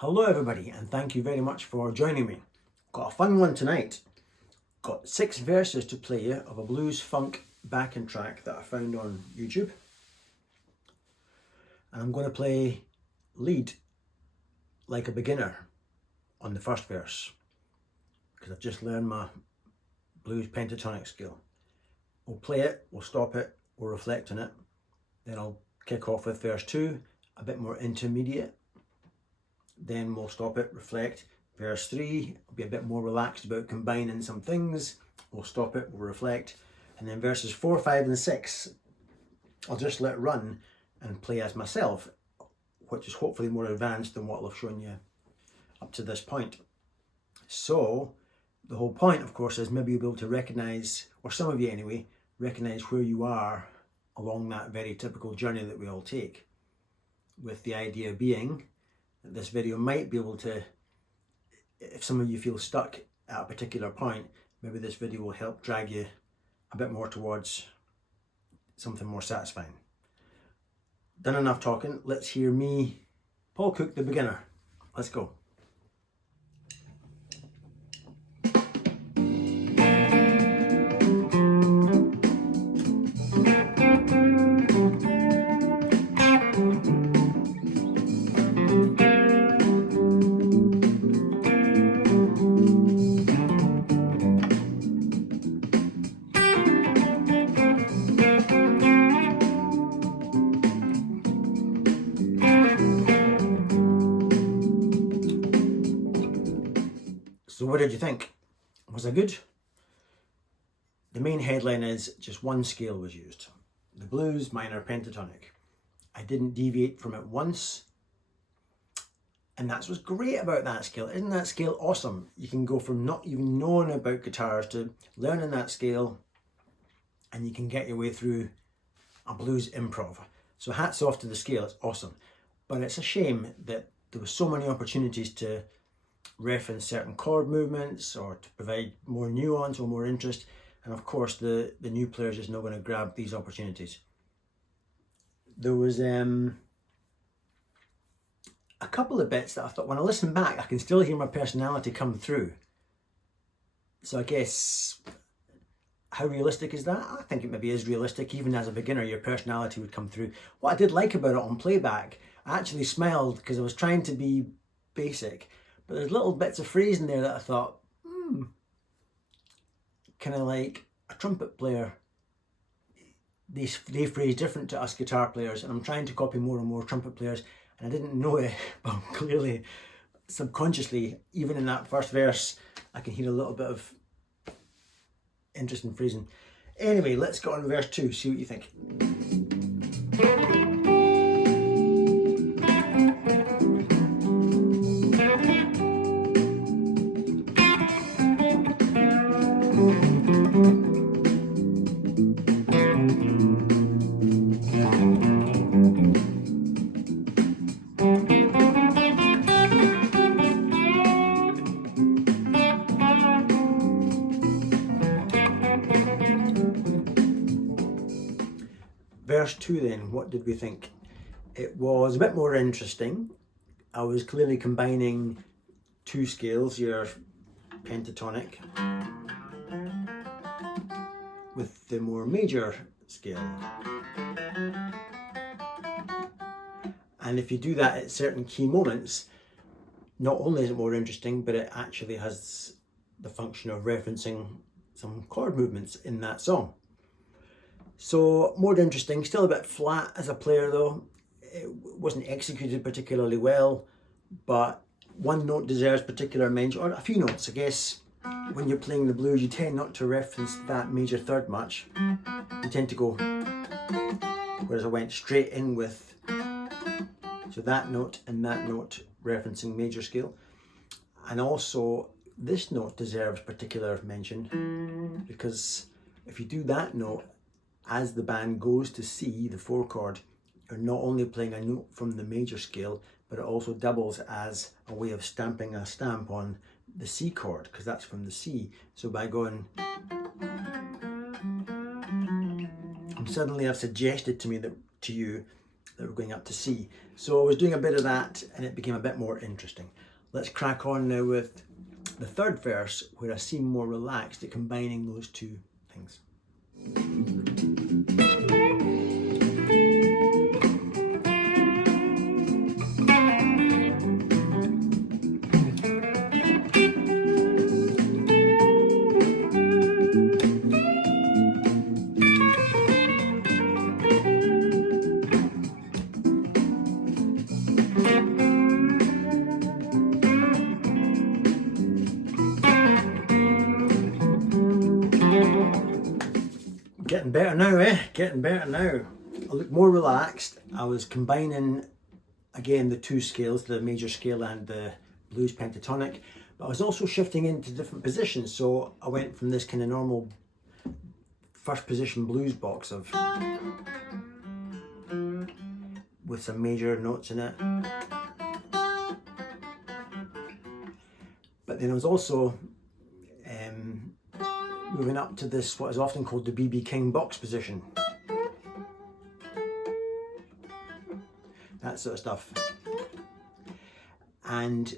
Hello everybody, and thank you very much for joining me. Got a fun one tonight. Got 6 verses to play you of a blues funk backing track that I found on YouTube. And I'm going to play lead like a beginner on the first verse, because I've just learned my blues pentatonic skill. We'll play it, we'll stop it, we'll reflect on it. Then I'll kick off with verse 2, a bit more intermediate. Then we'll stop it, reflect. Verse 3, I'll be a bit more relaxed about combining some things. We'll stop it, we'll reflect. And then verses 4, 5 and 6, I'll just let run and play as myself, which is hopefully more advanced than what I've shown you up to this point. So the whole point, of course, is maybe you'll be able to recognise, or some of you anyway, recognise where you are along that very typical journey that we all take, with the idea being that this video might be able to, if some of you feel stuck at a particular point, maybe this video will help drag you a bit more towards something more satisfying. Done enough talking, let's hear me, Paul Cook, the beginner. Let's go. So what did you think? Was I good? The main headline is just one scale was used. The blues minor pentatonic. I didn't deviate from it once. And that's what's great about that scale. Isn't that scale awesome? You can go from not even knowing about guitars to learning that scale, and you can get your way through a blues improv. So hats off to the scale, it's awesome. But it's a shame that there were so many opportunities to reference certain chord movements or to provide more nuance or more interest, and of course the new players is not going to grab these opportunities. There was a couple of bits that I thought, when I listen back, I can still hear my personality come through. So I guess, how realistic is that? I think it maybe is realistic. Even as a beginner, your personality would come through. What I did like about it on playback, I actually smiled because I was trying to be basic, but there's little bits of phrasing there that I thought, kind of like a trumpet player. They phrase different to us guitar players, and I'm trying to copy more and more trumpet players, and I didn't know it, but clearly, subconsciously, even in that first verse, I can hear a little bit of interesting phrasing. Anyway, let's go on to verse 2, see what you think. Verse 2 then, what did we think? It was a bit more interesting. I was clearly combining 2 scales, your pentatonic with the more major scale. And if you do that at certain key moments, not only is it more interesting, but it actually has the function of referencing some chord movements in that song. So more interesting, still a bit flat as a player though. It wasn't executed particularly well, but one note deserves particular mention, or a few notes. I guess when you're playing the blues, you tend not to reference that major third much. You tend to go, whereas I went straight in with, so that note and that note referencing major scale. And also this note deserves particular mention, because if you do that note, as the band goes to C, the 4 chord, you're not only playing a note from the major scale, but it also doubles as a way of stamping a stamp on the C chord, because that's from the C. So by going, suddenly I've suggested to you that were going up to C. So I was doing a bit of that and it became a bit more interesting. Let's crack on now with the third verse, where I seem more relaxed at combining those two things. Getting better now, eh? Getting better now. I look more relaxed. I was combining, again, the two scales, the major scale and the blues pentatonic, but I was also shifting into different positions. So I went from this kind of normal first position blues box of with some major notes in it. But then I was also moving up to this, what is often called the B.B. King box position. That sort of stuff. And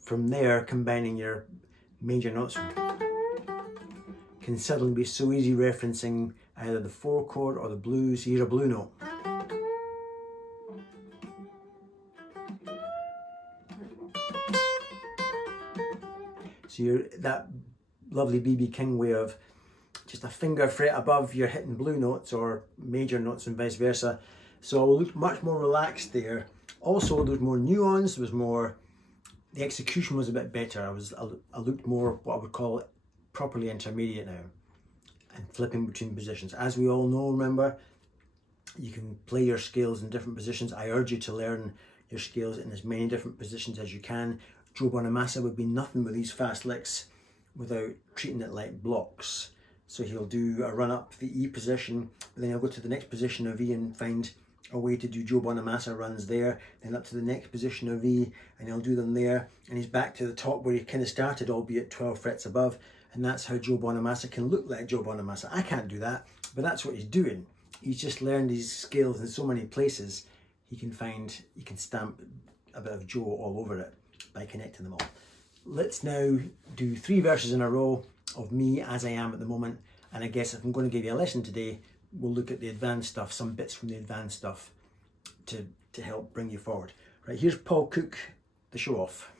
from there, combining your major notes can suddenly be so easy, referencing either the 4 chord or the blues. Here's a blue note. So you're that lovely B.B. King way of just a finger fret above, you're hitting blue notes or major notes and vice versa. So I looked much more relaxed there. Also, there was more nuance, there was more, the execution was a bit better. I looked more what I would call properly intermediate now, and flipping between positions. As we all know, remember, you can play your scales in different positions. I urge you to learn your scales in as many different positions as you can. Joe Bonamassa would be nothing with these fast licks without treating it like blocks. So he'll do a run up the E position, but then he'll go to the next position of E and find a way to do Joe Bonamassa runs there, then up to the next position of E, and he'll do them there, and he's back to the top where he kind of started, albeit 12 frets above, and that's how Joe Bonamassa can look like Joe Bonamassa. I can't do that, but that's what he's doing. He's just learned his scales in so many places, he can stamp a bit of Joe all over it by connecting them all. Let's now do 3 verses in a row of me as I am at the moment, and I guess if I'm going to give you a lesson today, we'll look at the advanced stuff, some bits from the advanced stuff to help bring you forward. Right, here's Paul Cook, the show off.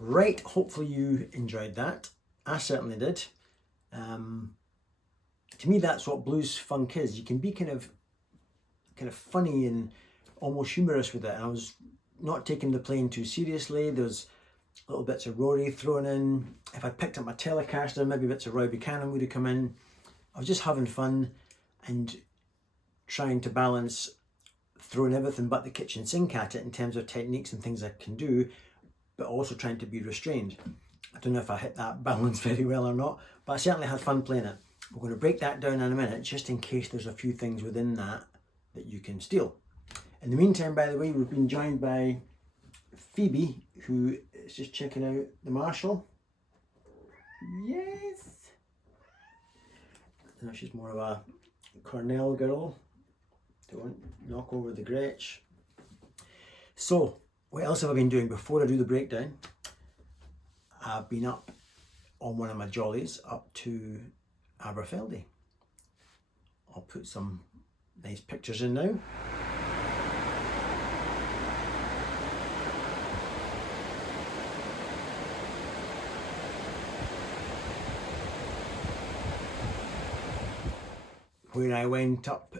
Right, hopefully you enjoyed that. I certainly did. To me, that's what blues funk is. You can be kind of funny and almost humorous with it. And I was not taking the playing too seriously. There's little bits of Rory thrown in. If I picked up my Telecaster, maybe bits of Roy Buchanan would have come in. I was just having fun and trying to balance throwing everything but the kitchen sink at it in terms of techniques and things I can do, but also trying to be restrained. I don't know if I hit that balance very well or not, but I certainly had fun playing it. We're going to break that down in a minute, just in case there's a few things within that that you can steal. In the meantime, by the way, we've been joined by Phoebe, who is just checking out the Marshall. Yes! I know she's more of a Cornell girl. Don't knock over the Gretsch. So, what else have I been doing before I do the breakdown? I've been up on one of my jollies up to Aberfeldy. I'll put some nice pictures in now. Where I went up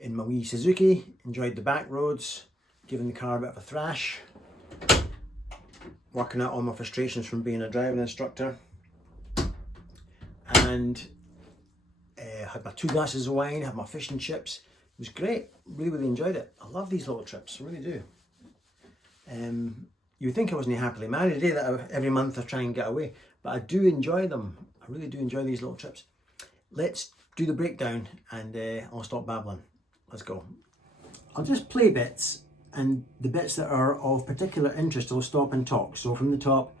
in my wee Suzuki, enjoyed the back roads, giving the car a bit of a thrash, working out all my frustrations from being a driving instructor, and had my 2 glasses of wine, had my fish and chips. It was great, really enjoyed it. I love these little trips, I really do. You would think I wasn't happily married, that every month I try and get away, but I do enjoy them. I really do enjoy these little trips. Let's do the breakdown and I'll stop babbling. Let's go. I'll just play bits, and the bits that are of particular interest I'll stop and talk. So from the top,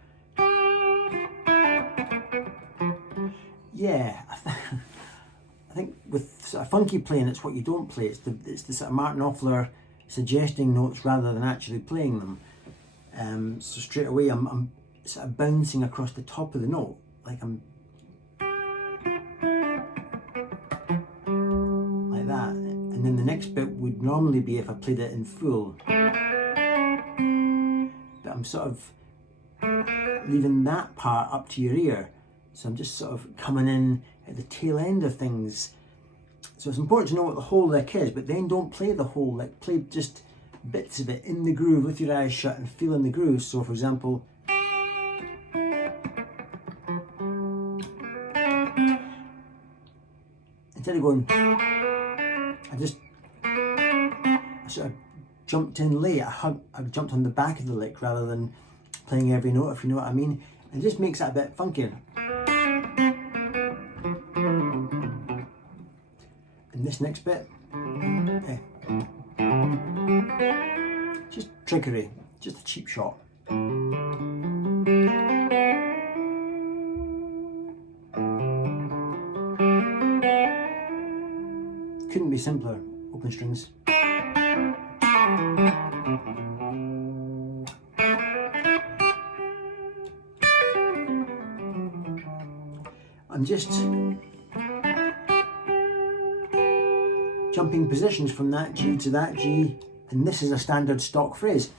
yeah, I think with sort of funky playing, it's what you don't play. It's the sort of Martin Offler suggesting notes rather than actually playing them. So straight away I'm sort of bouncing across the top of the note, like I'm like that. And then the next bit would normally be if I played it in full. But I'm sort of leaving that part up to your ear. So I'm just sort of coming in at the tail end of things. So it's important to know what the whole lick is, but then don't play the whole lick. Play just bits of it in the groove with your eyes shut and feeling the groove. So for example, instead of going, I sort of jumped in late. I jumped on the back of the lick rather than playing every note, if you know what I mean. And it just makes that a bit funkier. And this next bit, just trickery, just a cheap shot. Couldn't be simpler, open strings. I'm just jumping positions from that G to that G, and this is a standard stock phrase.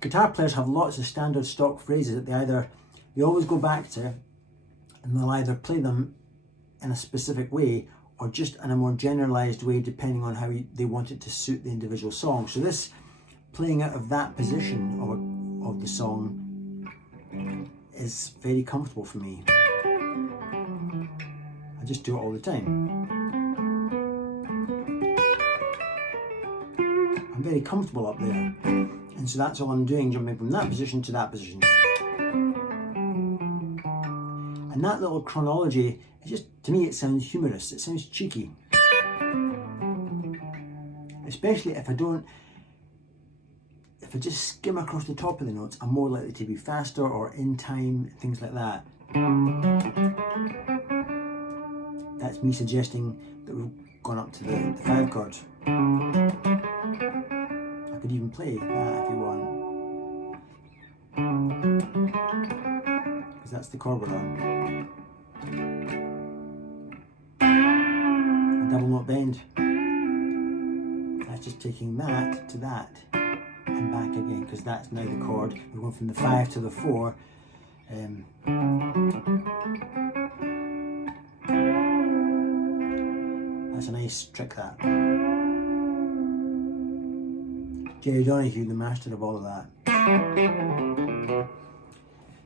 Guitar players have lots of standard stock phrases that they always go back to, and they'll either play them in a specific way or just in a more generalized way depending on how they want it to suit the individual song. So this playing out of that position of the song is very comfortable for me. I just do it all the time. I'm very comfortable up there, and so that's all I'm doing, jumping from that position to that position. And that little chronology, it just, to me, it sounds humorous, it sounds cheeky. Especially if I just skim across the top of the notes, I'm more likely to be faster or in time, things like that. That's me suggesting that we've gone up to the 5 chord. I could even play that if you want, because that's the chord we're on. A double note bend. That's just taking that to that and back again, because that's now the chord. We're going from the 5 to the 4. That's a nice trick, that. Jerry Donahue, the master of all of that.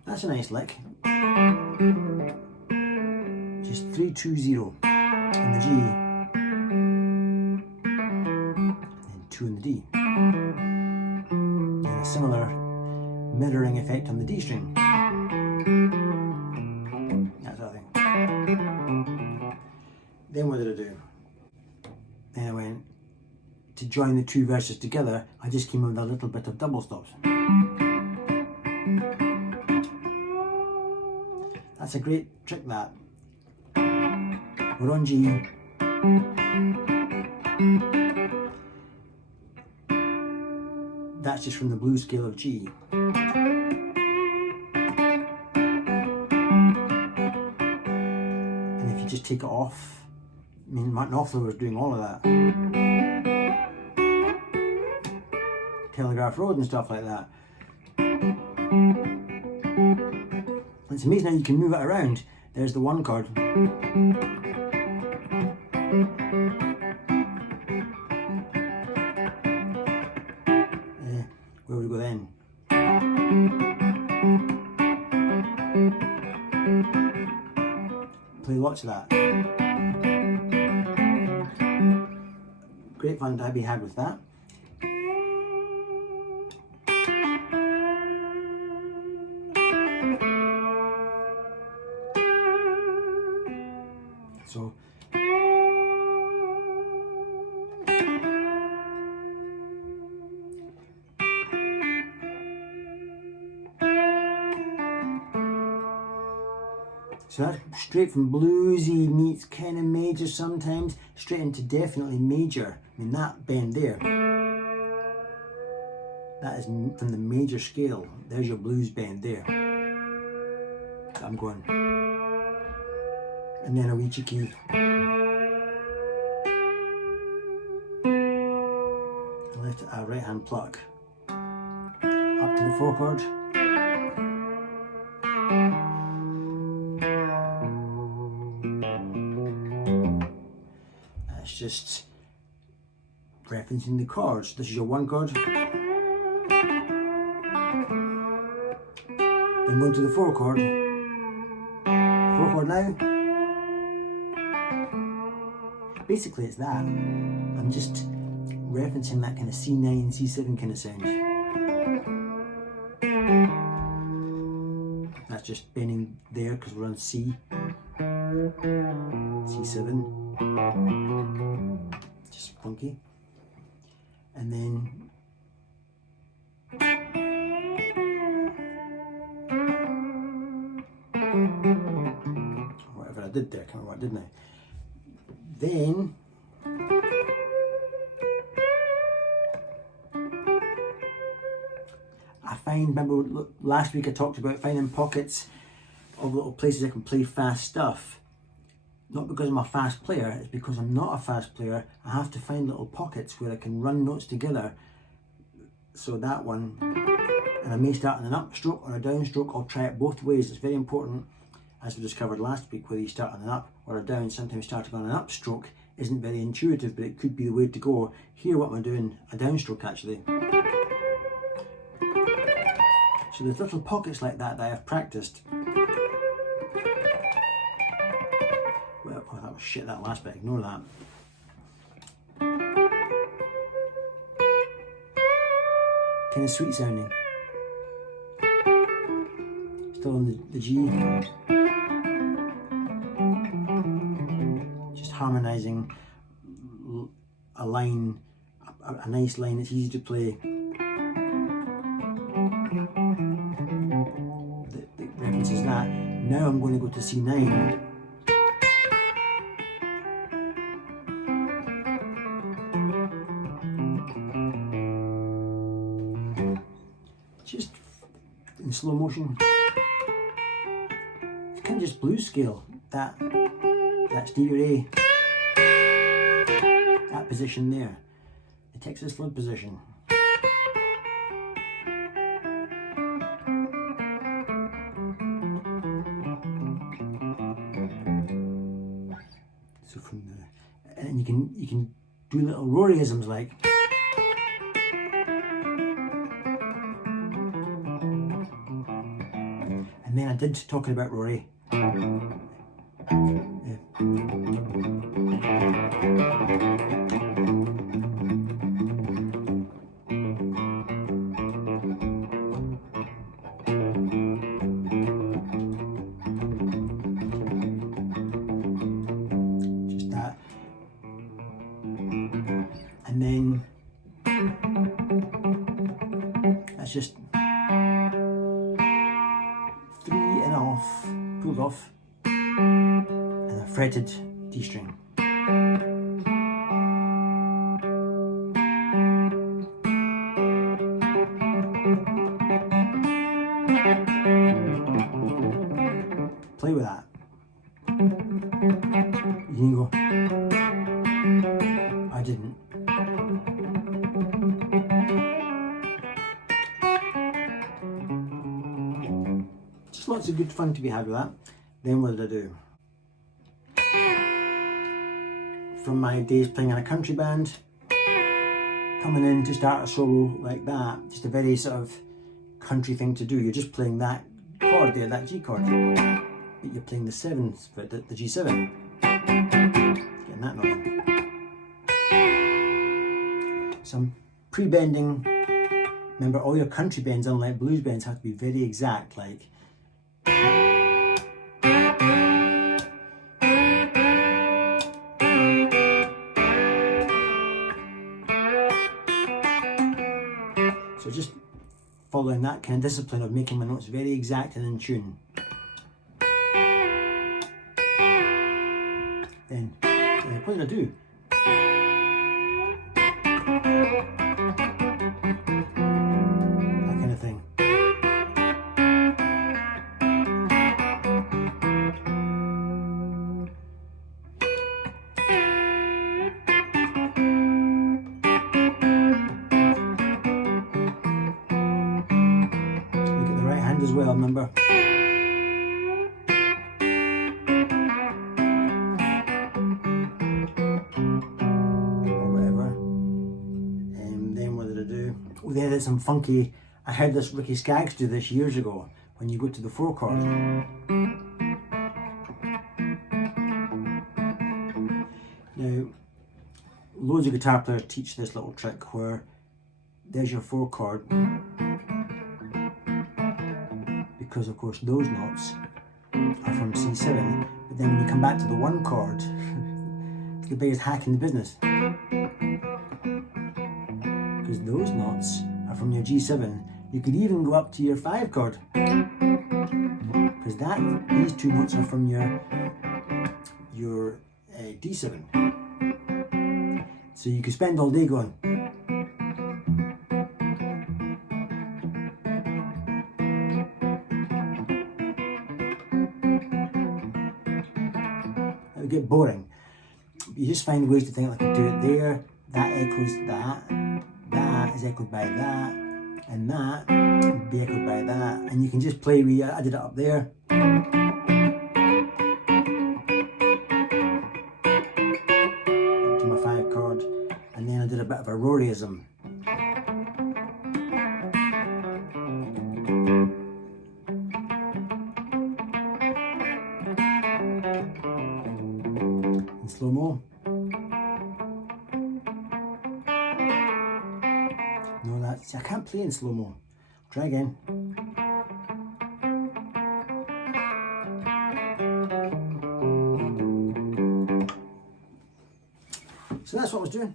That's a nice lick. Just 3-2-0 on the G, and 2 on the D. And a similar mirroring effect on the D string. That sort of thing. Then what did I do? Then I went to join the two verses together. I just came up with a little bit of double stops. That's a great trick, that. We're on G. That's just from the blues scale of G. And if you just take it off, I mean, Martin Knopfler was doing all of that. Telegraph Road and stuff like that. It's amazing how you can move it around. There's the 1 chord. Where would we go then? Play lots of that. Great fun to be had with that. So that's straight from bluesy meets kind of major sometimes, straight into definitely major. I mean, that bend there, that is from the major scale. There's your blues bend there. I'm going. And then a wee cheeky right hand pluck up to the 4 chord. That's just referencing the chords. This is your 1 chord. Then going to the 4 chord. 4 chord now. Basically it's that. I'm just referencing that kind of C9, C7 kind of sound. That's just bending there because we're on C. C7. Just funky. And then whatever I did there, I can't remember what I did now. Then I find, remember last week I talked about finding pockets of little places I can play fast stuff. Not because I'm a fast player, it's because I'm not a fast player. I have to find little pockets where I can run notes together. So that one, and I may start on an upstroke or a downstroke. I'll try it both ways. It's very important, as we discovered last week, whether you start on an up or a down. Sometimes starting on an upstroke isn't very intuitive, but it could be the way to go. Here what am I doing? A downstroke actually. So there's little pockets like that that I've practiced. Well, oh, that was shit, that last bit, ignore that. Kind of sweet sounding. Still on the G. Just harmonizing a line, a nice line that's easy to play. That references that. Now I'm going to go to C9. Just in slow motion. It's kind of just blues scale. That stereo A. That position there. The Texas flood position. So from the, and you can do little Roryisms like. And then I did, talking about Rory, just that. And then that's just 3.5 pulled off and a fretted D string. Play with that. You can go, I didn't. Just lots of good fun to be had with that. Then what did I do? From my days playing in a country band, coming in to start a solo like that, just a very sort of country thing to do. You're just playing that chord there, that G chord, but you're playing the 7th, but the G7. Getting that noise. Some pre-bending. Remember, all your country bends, unlike blues bends, have to be very exact, like. So just following that kind of discipline of making my notes very exact and in tune. Then, what did I do? That kind of thing. As well, remember. Or whatever. And then what did I do? Oh, they did some funky. I heard this Ricky Skaggs do this years ago. When you go to the 4 chord. Now, loads of guitar players teach this little trick where there's your 4 chord. Because of course those notes are from C7, but then when you come back to the 1 chord, it's the biggest hack in the business. Because those notes are from your G7. You could even go up to your 5 chord. Because these 2 notes are from your D7. So you could spend all day going. Get boring, but you just find ways to think, like I do it there, that echoes that, that is echoed by that, and that would be echoed by that, and you can just play with, I did it up there. Up to my 5 chord, and then I did a bit of a Roryism. Slow-mo. No, that's, I can't play in slow-mo. Try again. So that's what I was doing.